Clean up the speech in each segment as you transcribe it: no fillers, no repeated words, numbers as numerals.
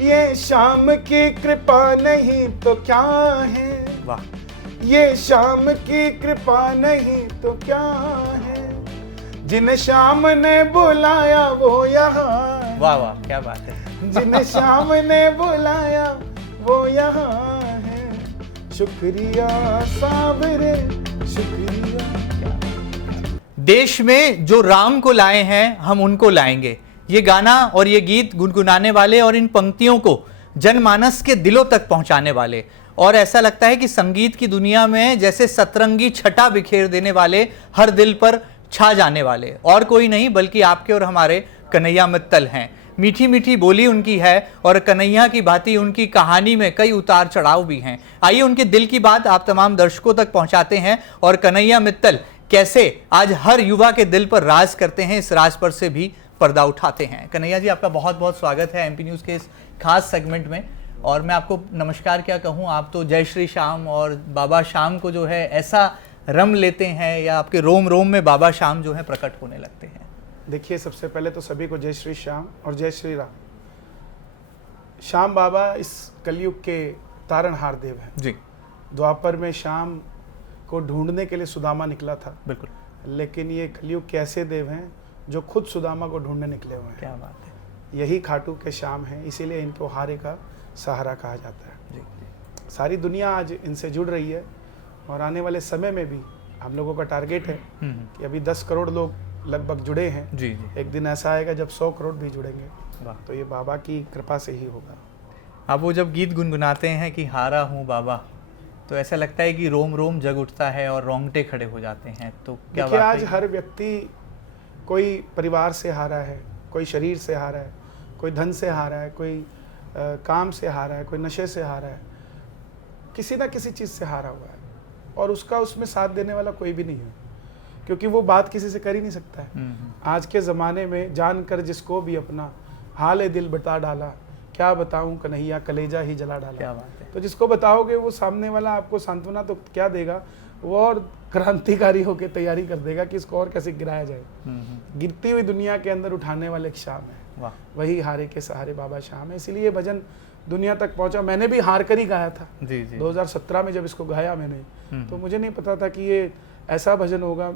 ये शाम की कृपा नहीं तो क्या है, वाह, ये शाम की कृपा नहीं तो क्या है, जिन्हें शाम ने बुलाया वो यहाँ है। वाह वाह, क्या बात है। जिन्हें शाम ने बुलाया वो यहाँ है, शुक्रिया साबरे शुक्रिया। देश में जो राम को लाए हैं हम उनको लाएंगे, ये गाना और ये गीत गुनगुनाने वाले और इन पंक्तियों को जनमानस के दिलों तक पहुंचाने वाले, और ऐसा लगता है कि संगीत की दुनिया में जैसे सतरंगी छटा बिखेर देने वाले, हर दिल पर छा जाने वाले और कोई नहीं बल्कि आपके और हमारे कन्हैया मित्तल हैं। मीठी मीठी बोली उनकी है और कन्हैया की भांति उनकी कहानी में कई उतार चढ़ाव भी हैं। आइए उनके दिल की बात आप तमाम दर्शकों तक पहुंचाते हैं और कन्हैया मित्तल कैसे आज हर युवा के दिल पर राज करते हैं, इस राज पर से भी पर्दा उठाते हैं। कन्हैया जी, आपका बहुत बहुत स्वागत है एमपी न्यूज़ के इस खास सेगमेंट में। और मैं आपको नमस्कार क्या कहूँ, आप तो जय श्री श्याम और बाबा श्याम को जो है ऐसा रम लेते हैं, या आपके रोम रोम में बाबा श्याम जो है प्रकट होने लगते हैं। देखिए, सबसे पहले तो सभी को जय श्री श्याम और जय श्री राम। श्याम बाबा इस कलयुग के तारणहार देव हैं जी। द्वापर में श्याम को ढूंढने के लिए सुदामा निकला था, बिल्कुल, लेकिन ये कलयुग के ऐसे देव हैं जो खुद सुदामा को ढूंढने निकले हुए हैं। क्या बात है। यही खाटू के श्याम हैं, इसीलिए इनको हारे का सहारा कहा जाता है। जी। सारी दुनिया आज इनसे जुड़ रही है और आने वाले समय में भी हम लोगों का टारगेट है कि अभी 10 करोड़ लोग लगभग जुड़े हैं। जी जी। एक दिन ऐसा आएगा जब 100 करोड़ भी जुड़ेंगे, वाह। तो ये बाबा की कृपा से ही होगा। आप वो जब गीत गुनगुनाते हैं कि हारा हूँ बाबा, तो ऐसा लगता है कि रोम रोम जग उठता है और रोंगटे खड़े हो जाते हैं। तो क्या देखिए, आज वाकई हर व्यक्ति कोई परिवार से हारा है, कोई शरीर से हारा है, कोई धन से हारा है, कोई काम से हारा है, कोई नशे से हारा है, किसी ना किसी चीज़ से हारा हुआ है और उसका उसमें साथ देने वाला कोई भी नहीं है, क्योंकि वो बात किसी से कर ही नहीं सकता है। आज के ज़माने में जानकर जिसको भी अपना हाल दिल बता डाला, क्या बताऊं कन्हैया कलेजा ही जला डाला। क्या बात है। तो जिसको बताओगे वो सामने वाला आपको सांत्वना तो क्या देगा, वो और क्रांतिकारी होकर तैयारी कर देगा कि इसको और कैसे गिराया जाए। गिरती हुई दुनिया के अंदर उठाने वाले एक श्याम है, वाह। वही हारे के सहारे बाबा श्याम है। इसीलिए ये भजन दुनिया तक पहुंचा। मैंने भी हार कर ही गाया था जी जी। 2017 में जब इसको गाया मैंने, तो मुझे नहीं पता था कि ये ऐसा भजन होगा।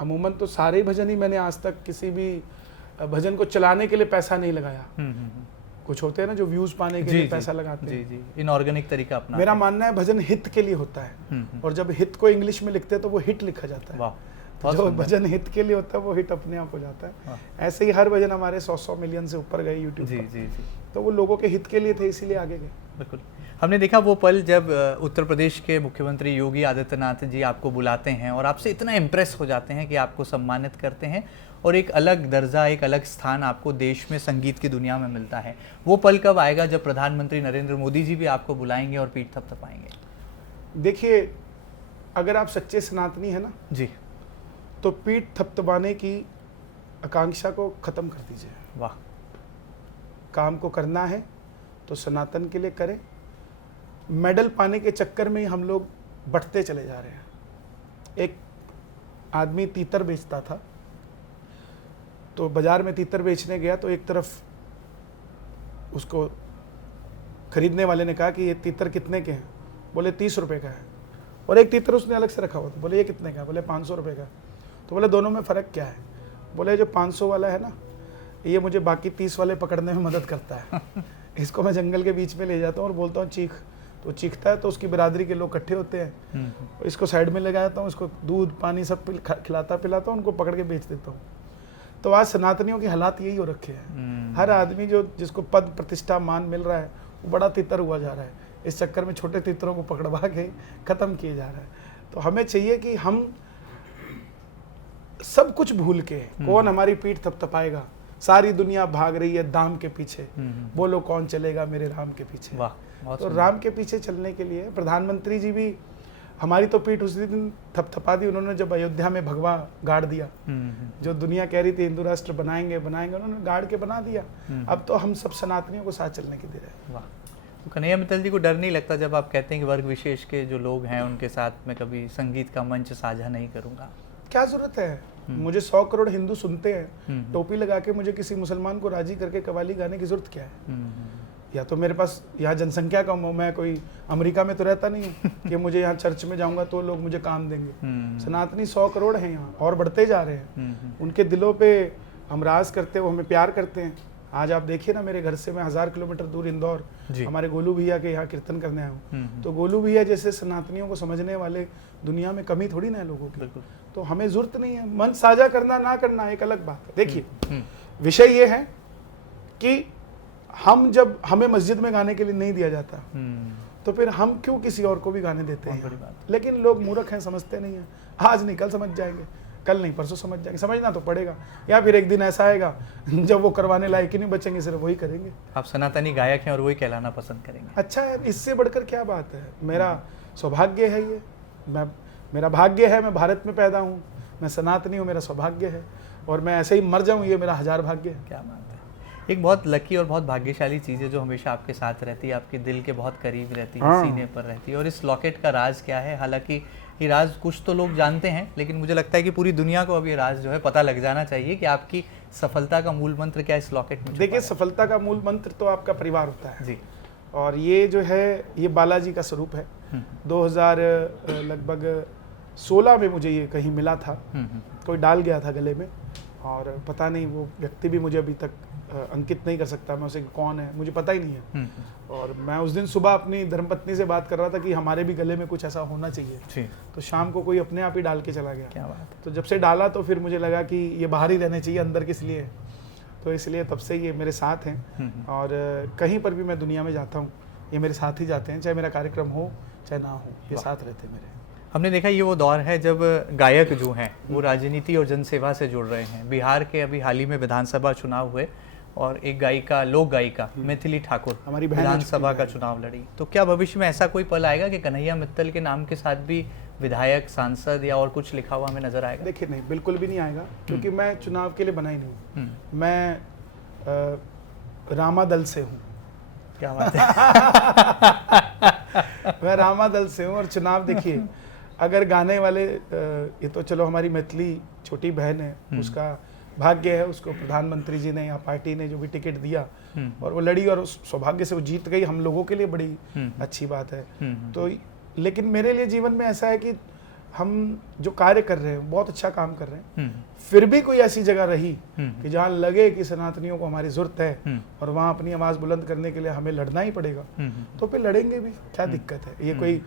अमूमन तो सारे भजन ही मैंने आज तक किसी भी भजन को चलाने के लिए पैसा नहीं लगाया। कुछ होते हैं ना जो व्यूज पाने के लिए पैसा लगाते हैं। जी जी, इनऑर्गेनिक तरीका अपना। मेरा मानना है भजन हित के लिए होता है, और जब हित को इंग्लिश में लिखते हैं तो वो हिट लिखा जाता है। वाह, तो जो भजन हित के लिए होता है वो हिट अपने आप हो जाता है। ऐसे ही हर भजन हमारे 100 मिलियन से ऊपर गए यूट्यूब जी पर। जी जी। तो वो लोगों के हित के लिए थे, इसीलिए आगे गए। बिल्कुल। हमने देखा वो पल जब उत्तर प्रदेश के मुख्यमंत्री योगी आदित्यनाथ जी आपको बुलाते हैं और आपसे इतना इम्प्रेस हो जाते हैं कि आपको सम्मानित करते हैं, और एक अलग दर्जा, एक अलग स्थान आपको देश में संगीत की दुनिया में मिलता है। वो पल कब आएगा जब प्रधानमंत्री नरेंद्र मोदी जी भी आपको बुलाएंगे और पीठ थपथपाएंगे? देखिए, अगर आप सच्चे सनातनी है ना जी, तो पीठ थपथपाने की आकांक्षा को खत्म कर दीजिए। वाह। काम को करना है तो सनातन के लिए करें। मेडल पाने के चक्कर में ही हम लोग बढ़ते चले जा रहे हैं। एक आदमी तीतर बेचता था, तो बाजार में तीतर बेचने गया तो एक तरफ उसको खरीदने वाले ने कहा कि ये तीतर कितने के हैं? बोले 30 रुपए का है। और एक तीतर उसने अलग से रखा हुआ था, बोले ये कितने का है? बोले 500 रुपए का। तो बोले दोनों में फ़र्क क्या है? बोले जो 500 वाला है ना, ये मुझे बाकी 30 वाले पकड़ने में मदद करता है। इसको मैं जंगल के बीच में ले जाता हूँ और बोलता हूँ चीख, तो चीखता है, तो उसकी बिरादरी के लोग इकट्ठे होते हैं। इसको साइड में ले जाता हूँ, इसको दूध पानी सब खिलाता पिलाता हूँ, उनको पकड़ के बेच देता हूँ। तो आज सनातनियों की हालात यही हो रखे हैं। हर आदमी जो जिसको पद प्रतिष्ठा मान मिल रहा है वो बड़ा तीतर हुआ जा रहा है। इस चक्कर में छोटे तीतरों को पकड़वा के ख़त्म किए जा रहा है। तो हमें चाहिए कि हम सब कुछ भूल के, कौन हमारी पीठ थपथपाएगा? सारी दुनिया भाग रही है दाम के पीछे, बोलो कौन चलेगा मेरे राम के पीछे। वाह। तो राम के पीछे चलने के लिए प्रधानमंत्री जी भी, हमारी तो पीठ उसी दिन थपथपा दी उन्होंने जब अयोध्या में भगवा गाड़ दिया। जो दुनिया कह रही थी हिंदू राष्ट्र बनाएंगे, उन्होंने गाड़ के बना दिया। अब तो हम सब सनातनियों को साथ चलने की दे रहे हैं। वाह। तो कन्हैया मित्तल जी को डर नहीं लगता जब आप कहते हैं कि वर्ग विशेष के जो लोग हैं उनके साथ मैं कभी संगीत का मंच साझा नहीं करूँगा? क्या जरूरत है? मुझे 100 करोड़ हिंदू सुनते हैं, टोपी लगा के मुझे किसी मुसलमान को राजी करके कवाली गाने की जरूरत क्या है? या तो मेरे पास यहाँ जनसंख्या कम हो, मैं कोई अमेरिका में तो रहता नहीं हूँ कि मुझे यहाँ चर्च में जाऊँगा तो लोग मुझे काम देंगे। सनातनी 100 करोड़ हैं यहाँ और बढ़ते जा रहे हैं। उनके दिलों पे हम राज करते हैं, वो हमें प्यार करते हैं। आज आप देखिए ना, मेरे घर से मैं 1000 किलोमीटर दूर इंदौर हमारे गोलू भैया के यहाँ कीर्तन करने आया हूँ। तो गोलू भैया जैसे सनातनियों को समझने वाले दुनिया में कमी थोड़ी ना है लोगों की। तो हमें जरूरत नहीं है। मन साझा करना ना करना एक अलग बात है। देखिए विषय ये है कि हम जब हमें मस्जिद में गाने के लिए नहीं दिया जाता तो फिर हम क्यों किसी और को भी गाने देते हैं। लेकिन लोग मूर्ख हैं, समझते नहीं हैं। आज नहीं कल समझ जाएंगे, कल नहीं परसों समझ जाएंगे। समझना तो पड़ेगा, या फिर एक दिन ऐसा आएगा जब वो करवाने लायक ही नहीं बचेंगे, सिर्फ वही करेंगे। आप सनातनी गायक हैं और वही कहलाना पसंद करेंगे। अच्छा है, इससे बढ़कर क्या बात है। मेरा सौभाग्य है ये, मेरा भाग्य है, मैं भारत में पैदा हूँ, मैं सनातनी हूँ, मेरा सौभाग्य है। और मैं ऐसे ही मर जाऊँ, ये मेरा 1000 भाग्य है। क्या बात है। एक बहुत लकी और बहुत भाग्यशाली चीज़ है जो हमेशा आपके साथ रहती है, आपके दिल के बहुत करीब रहती है, सीने पर रहती है। और इस लॉकेट का राज क्या है? हालांकि ये राज कुछ तो लोग जानते हैं, लेकिन मुझे लगता है कि पूरी दुनिया को अब ये राज जो है पता लग जाना चाहिए कि आपकी सफलता का मूल मंत्र क्या इस लॉकेट में। देखिए, सफलता का मूल मंत्र तो आपका परिवार होता है जी। और ये जो है ये बालाजी का स्वरूप है। 2000 लगभग 16 में मुझे ये कहीं मिला था, कोई डाल गया था गले में, और पता नहीं वो व्यक्ति भी मुझे अभी तक अंकित नहीं कर सकता मैं उसे कौन है, मुझे पता ही नहीं है। और मैं उस दिन सुबह अपनी धर्मपत्नी से बात कर रहा था कि हमारे भी गले में कुछ ऐसा होना चाहिए। तो शाम को कोई अपने आप ही डाल के चला गया। क्या बात है। तो जब से डाला तो फिर मुझे लगा कि ये बाहर ही रहने चाहिए, अंदर किस लिए। तो इसलिए तब से ये मेरे साथ हैं और कहीं पर भी मैं दुनिया में जाता हूँ ये मेरे साथ ही जाते हैं, चाहे मेरा कार्यक्रम हो चाहे ना हो, ये साथ रहते हैं मेरे। हमने देखा ये वो दौर है जब गायक जो हैं वो राजनीति और जनसेवा से जुड़ रहे हैं। बिहार के अभी हाल ही में विधानसभा चुनाव हुए और एक गायिका, लोक गायिका मैथिली ठाकुर हमारी विधानसभा का चुनाव लड़ी। तो क्या भविष्य में ऐसा कोई पल आएगा कि कन्हैया मित्तल के नाम के साथ भी विधायक, सांसद या और कुछ लिखा हुआ हमें नजर आएगा? देखिए नहीं, बिल्कुल भी नहीं आएगा, क्योंकि मैं चुनाव के लिए बना ही नहीं हूँ। मैं रामा दल से हूँ। क्या बात है। मैं रामा दल से हूँ। और चुनाव देखिए, अगर गाने वाले ये तो चलो हमारी मैथिली छोटी बहन है, उसका भाग्य है, उसको प्रधानमंत्री जी ने या पार्टी ने जो भी टिकट दिया और वो लड़ी और सौभाग्य से वो जीत गई, हम लोगों के लिए बड़ी अच्छी बात है। तो लेकिन मेरे लिए जीवन में ऐसा है कि हम जो कार्य कर रहे हैं बहुत अच्छा काम कर रहे हैं, फिर भी कोई ऐसी जगह रही कि जहाँ लगे कि सनातनियों को हमारी जरूरत है और वहाँ अपनी आवाज़ बुलंद करने के लिए हमें लड़ना ही पड़ेगा, तो फिर लड़ेंगे भी। क्या दिक्कत है? ये कोई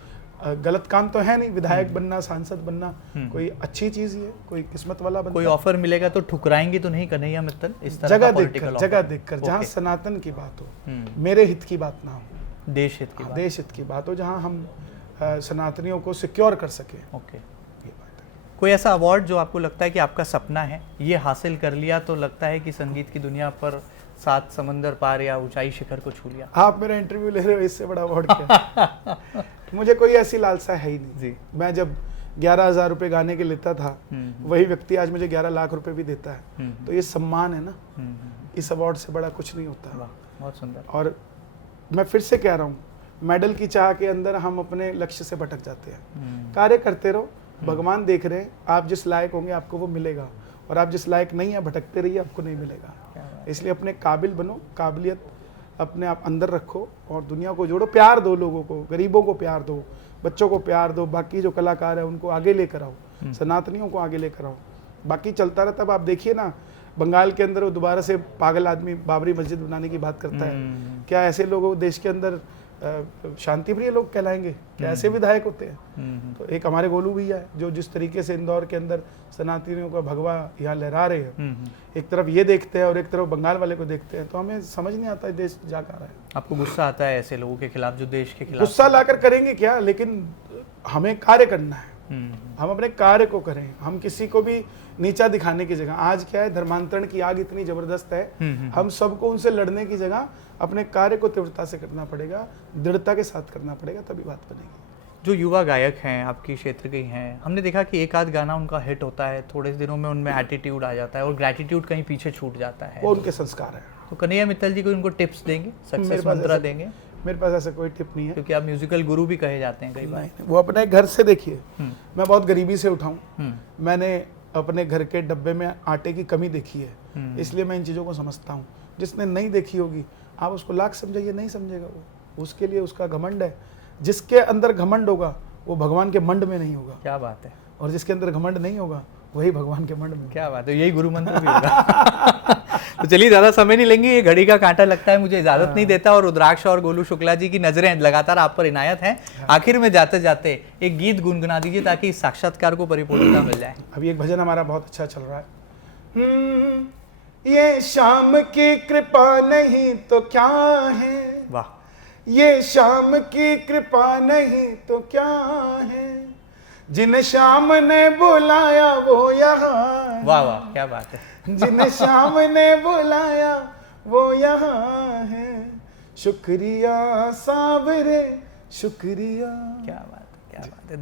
गलत काम तो है नहीं। विधायक बनना, सांसद बनना कोई अच्छी चीज ही है, कोई किस्मत वाला बनना। कोई ऑफर मिलेगा तो ठुकराएंगे तो नहीं कन्हैया मित्तल? इस तरह जगह देखकर जहाँ सनातन की बात हो, मेरे हित की बात ना हो, देश हित की बात, देश हित की बात हो, जहाँ हम सनातनियों को सिक्योर कर सके। ओके, ये बात है। कोई ऐसा अवार्ड जो आपको लगता है कि आपका सपना है, ये हासिल कर लिया तो लगता है कि संगीत की दुनिया पर 7 समंदर पार या ऊंचाई शिखर को छू लिया? आप मेरा इंटरव्यू ले रहे हो, इससे बड़ा अवार्ड क्या? मुझे कोई ऐसी लालसा है ही नहीं जी। मैं जब 11,000 रुपए गाने के लेता था, वही व्यक्ति आज मुझे 11 लाख रुपए भी देता है। तो ये सम्मान है ना, इस अवार्ड से बड़ा कुछ नहीं होता। बहुत सुंदर। और मैं फिर से कह रहा हूँ, मेडल की चाह के अंदर हम अपने लक्ष्य से भटक जाते हैं। कार्य करते रहो, भगवान देख रहे हैं, आप जिस लायक होंगे आपको वो मिलेगा, और आप जिस लायक नहीं है भटकते रहिए, आपको नहीं मिलेगा। इसलिए अपने काबिल बनो, काबिलियत अपने आप अंदर रखो और दुनिया को जोड़ो। प्यार दो लोगों को, गरीबों को प्यार दो, बच्चों को प्यार दो, बाकी जो कलाकार है उनको आगे लेकर आओ, सनातनियों को आगे लेकर आओ। बाकी चलता रहता। अब आप देखिए ना, बंगाल के अंदर वो दोबारा से पागल आदमी बाबरी मस्जिद बनाने की बात करता है। क्या ऐसे लोग देश के अंदर शांति प्रिय लोग कहलाएंगे? क्या ऐसे विधायक होते हैं? तो एक हमारे गोलू भैया है जो जिस तरीके से इंदौर के अंदर सनातनियों का भगवा यहाँ लहरा रहे हैं, एक तरफ ये देखते हैं और एक तरफ बंगाल वाले को देखते हैं, तो हमें समझ नहीं आता है देश जा कर रहा है। आपको गुस्सा आता है ऐसे लोगों के खिलाफ जो देश के खिलाफ? गुस्सा लाकर करेंगे क्या, लेकिन हमें कार्य करना है। हम अपने कार्य को करें, हम किसी को भी नीचा दिखाने की जगह, आज क्या है धर्मांतरण की आग इतनी जबरदस्त है, हम सबको उनसे लड़ने की जगह अपने कार्य को तीव्रता से करना पड़ेगा, दृढ़ता के साथ करना पड़ेगा, तभी बात बनेगी। जो युवा गायक हैं आपकी क्षेत्र के हैं, हमने देखा कि एक आध गाना उनका हिट होता है, थोड़े दिनों में उनमें एटीट्यूड आ जाता है और ग्रेटिट्यूड कहीं पीछे छूट जाता है। वो उनके संस्कार है। तो कन्हैया मित्तल जी को उनको टिप्स देंगे, सक्सेस मंत्र देंगे? मेरे पास ऐसा कोई टिप नहीं है, क्योंकि आप म्यूजिकल गुरु भी कहे जाते हैं कई बार। वो अपने घर से देखिए, मैं बहुत गरीबी से उठाऊं, मैंने अपने घर के डब्बे में आटे की कमी देखी है, इसलिए मैं इन चीज़ों को समझता हूँ। जिसने नहीं देखी होगी, आप उसको लाख समझाइए नहीं समझेगा वो, उसके लिए उसका घमंड है। जिसके अंदर घमंड होगा वो भगवान के मंड में नहीं होगा, क्या बात है। और जिसके अंदर घमंड नहीं होगा वही भगवान के मंड में। क्या बात है, यही गुरु मंत्र भी होगा। तो चलिए ज़्यादा समय नहीं लेंगे, ये घड़ी का कांटा लगता है मुझे इजाज़त नहीं देता, और रुद्राक्ष और गोलू शुक्ला जी की नज़रें लगातार आप पर इनायत हैं। आखिर में जाते जाते एक गीत गुनगुना दीजिए ताकि इस साक्षात्कार को परिपूर्णता मिल जाए। अभी एक भजन हमारा बहुत अच्छा चल रहा है। ये शाम की कृपा नहीं तो क्या है, वाह, ये शाम की कृपा नहीं तो क्या है, जिन्हें शाम ने बुलाया वो यहाँ, वाह वाह, क्या बात है। जिन्हें शाम ने बुलाया वो यहाँ है, शुक्रिया सावरे शुक्रिया। क्या बात है, क्या बात है।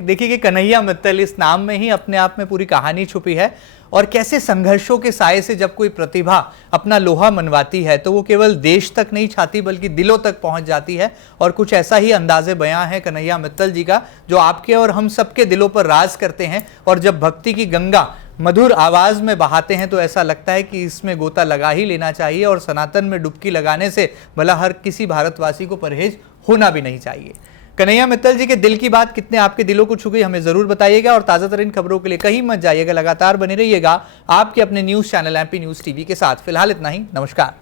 देखिए कि कन्हैया मित्तल, इस नाम में ही अपने आप में पूरी कहानी छुपी है, और कैसे संघर्षों के साए से जब कोई प्रतिभा अपना लोहा मनवाती है तो वो केवल देश तक नहीं छाती बल्कि दिलों तक पहुंच जाती है। और कुछ ऐसा ही अंदाजे बयां है कन्हैया मित्तल जी का, जो आपके और हम सबके दिलों पर राज करते हैं। और जब भक्ति की गंगा मधुर आवाज में बहाते हैं तो ऐसा लगता है कि इसमें गोता लगा ही लेना चाहिए, और सनातन में डुबकी लगाने से भला हर किसी भारतवासी को परहेज होना भी नहीं चाहिए। कन्हैया मित्तल जी के दिल की बात कितने आपके दिलों को छू गई, हमें जरूर बताइएगा। और ताज़ा तरीन खबरों के लिए कहीं मत जाइएगा, लगातार बने रहिएगा आपके अपने news channel MP news TV के साथ। फिलहाल इतना ही, नमस्कार।